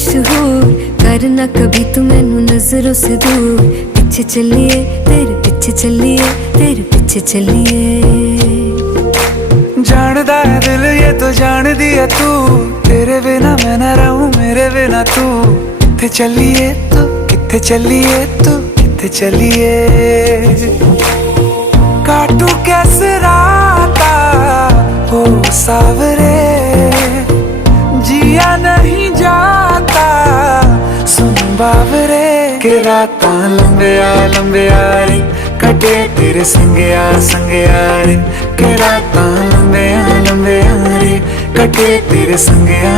मशहूर, करना कभी तू मैनू नजरों से दूर। पीछे चलिए तेरे पीछे चलिए, तेरे पीछे चलिए। जानदा है दिल ये तो जान दिया तू, तेरे बिना मैं ना रहूं मेरे बिना तू। किथे चलिए तू, किथे चलिए तू, किथे चलिए। काटू कैसे राता हो सावरे, जिया नहीं जाता सुन बावरे। के रातां लंबिया लंबिया रे, कटे तेरे संगया संगया रे। के रातां लंबिया लंबिया रे, कटे तेरे संगया।